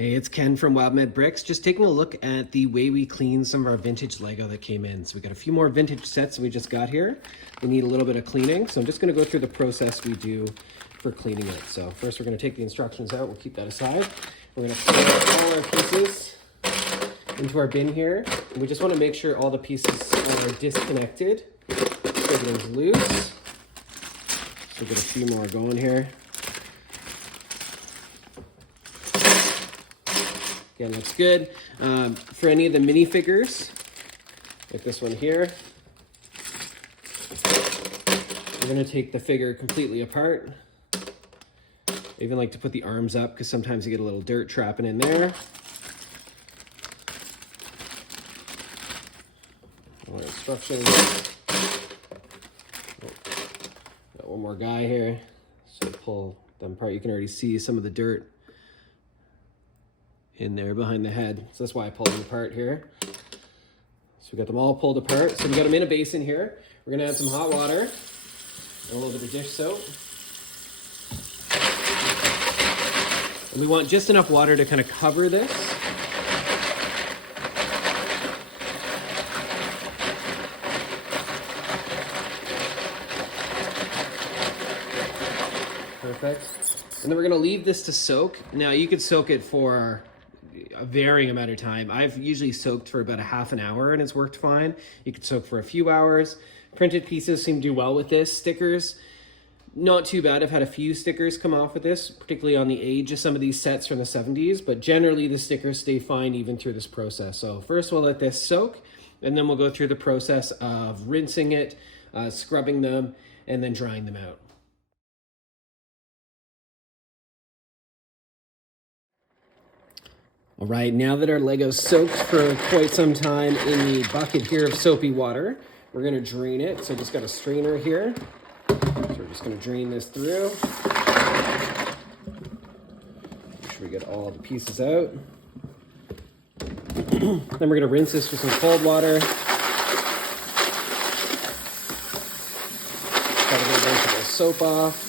Hey, it's Ken from WildMed Bricks. Just taking a look at the way we clean some of our vintage Lego that came in. So we got a few more vintage sets that we just got here. We need a little bit of cleaning. So I'm just gonna go through the process we do for cleaning it. So first we're gonna take the instructions out. We'll keep that aside. We're gonna put all our pieces into our bin here. And we just wanna make sure all the pieces are disconnected. So everything's loose. So get a few more going here. Again, looks good. For any of the minifigures, like this one here, we're gonna take the figure completely apart. I even like to put the arms up because sometimes you get a little dirt trapping in there. More instructions. Got one more guy here. So pull them apart. You can already see some of the dirt in there behind the head. So that's why I pulled them apart here. So we got them all pulled apart. So we got them in a basin here. We're gonna add some hot water and a little bit of dish soap. And we want just enough water to kind of cover this. Perfect. And then we're gonna leave this to soak. Now you could soak it for a varying amount of time. I've usually soaked for about a half an hour and it's worked fine. You could soak for a few hours. Printed pieces seem to do well with this. Stickers, not too bad. I've had a few stickers come off with this, particularly on the age of some of these sets from the 70s, but generally the stickers stay fine even through this process. So first we'll let this soak, and then we'll go through the process of rinsing it, scrubbing them, and then drying them out. All right, now that our Lego's soaked for quite some time in the bucket here of soapy water, we're gonna drain it. So just got a strainer here. So we're just gonna drain this through. Make sure we get all the pieces out. Then we're gonna rinse this with some cold water. Gotta get a bunch of the soap off.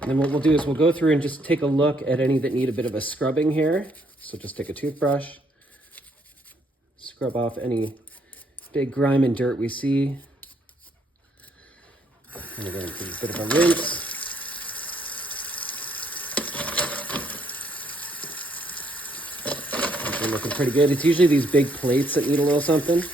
And then what we'll do is we'll go through and just take a look at any that need a bit of a scrubbing here. So just take a toothbrush, scrub off any big grime and dirt we see. And again, give a bit of a rinse. They're looking pretty good. It's usually these big plates that need a little something.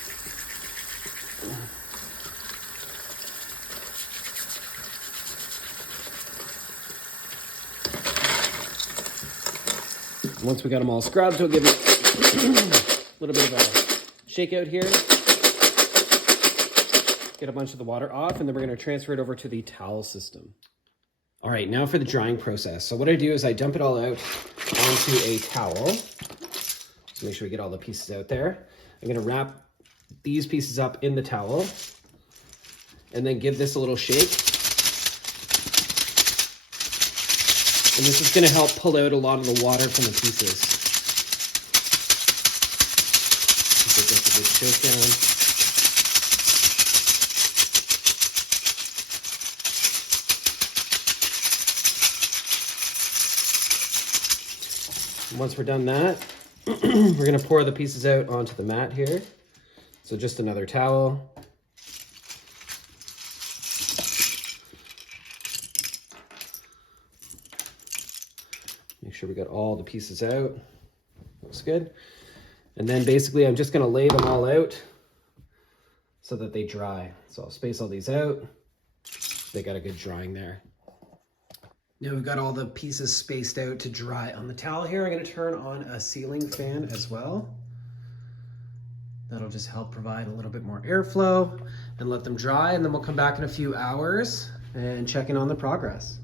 Once we got them all scrubbed, we'll give it a little bit of a shake out here. Get a bunch of the water off, and then we're going to transfer it over to the towel system. All right, now for the drying process. So what I do is I dump it all out onto a towel. So make sure we get all the pieces out there. I'm going to wrap these pieces up in the towel and then give this a little shake. And this is going to help pull out a lot of the water from the pieces. Get this a good shake down. And once we're done that, we're going to pour the pieces out onto the mat here. So just another towel. Make sure we got all the pieces out. Looks good. And then basically I'm just gonna lay them all out so that they dry. So I'll space all these out. They got a good drying there. Now we've got all the pieces spaced out to dry on the towel here. I'm gonna turn on a ceiling fan as well. That'll just help provide a little bit more airflow and let them dry. And then we'll come back in a few hours and check in on the progress.